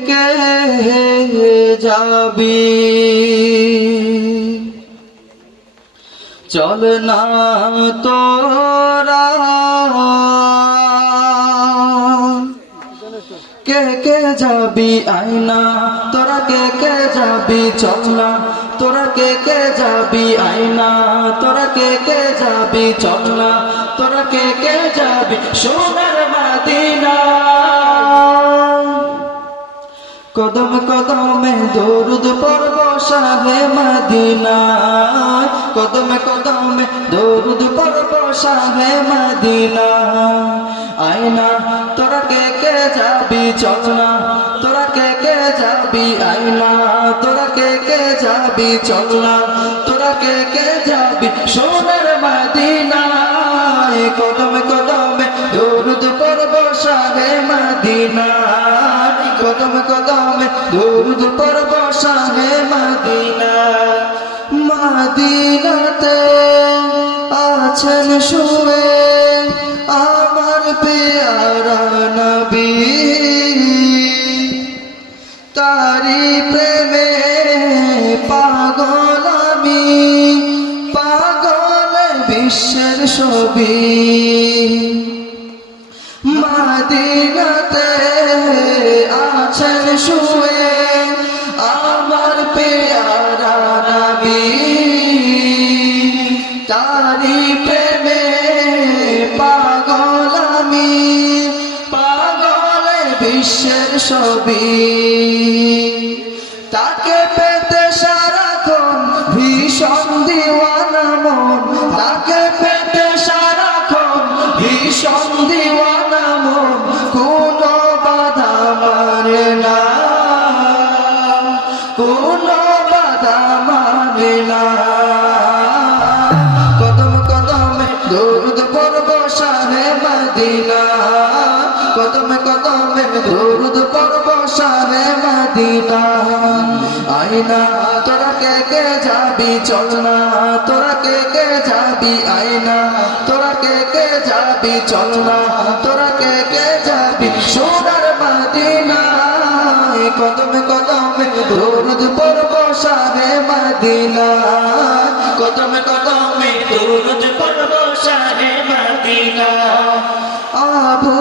কে যাবি চল না তোরা কে যাবি আয়না তোরা কে যাবি চল না তোরা কে যাবি আয়না তোরা কে যাবি চল না তোরা কে যাবি সোনার মদিনা কদম কদমে দরুদ পড়ব শাহে মদিনা কদম কদমে দরুদ পড়ব শাহে মদিনা আয়না তোরা কে যাবি চল না তোরা কে যাবি আয়না তোরা কে যাবি চল না তোরা কে যাবি সোনার মদিনা কদম কদমে দরুদ পড়ব শাহে মদিনা কদম কদমে দরুদ পড়ব শাহে মদিনা মদিনাতে আছেন শুয়ে আমার প্যারা নবী তারি প্রেমে পাগল আমি পাগল বিশ্বের ছবি মদিনাতে আছেন শুয়ে আমার প্যারা নবী তারি প্রেমে পাগল আমি পাগল বিশ্বের ছবি তাকে পেতে সারাক্ষণ ভীষণ দিওয়ানা মন তাকে পেতে সারাক্ষণ ভীষণ দিওয়ানা মন কোনো বাধা মানে না কোনো বাধা মানে না কদম কদমে দরুদ পড়ব শাহে মদিনা কদম কদমে দরুদ পড়ব শাহে মদিনা আয়না তোরা কে যাবি চল না তোরা কে যাবি আয়না তোরা কে যাবি চল না তোরা কে যাবি সোনার মদিনা কদম কদমে দরুদ পড়ব শাহে মদিনা কদম কদমে দরুদ পড়ব শাহে মদিনা আবু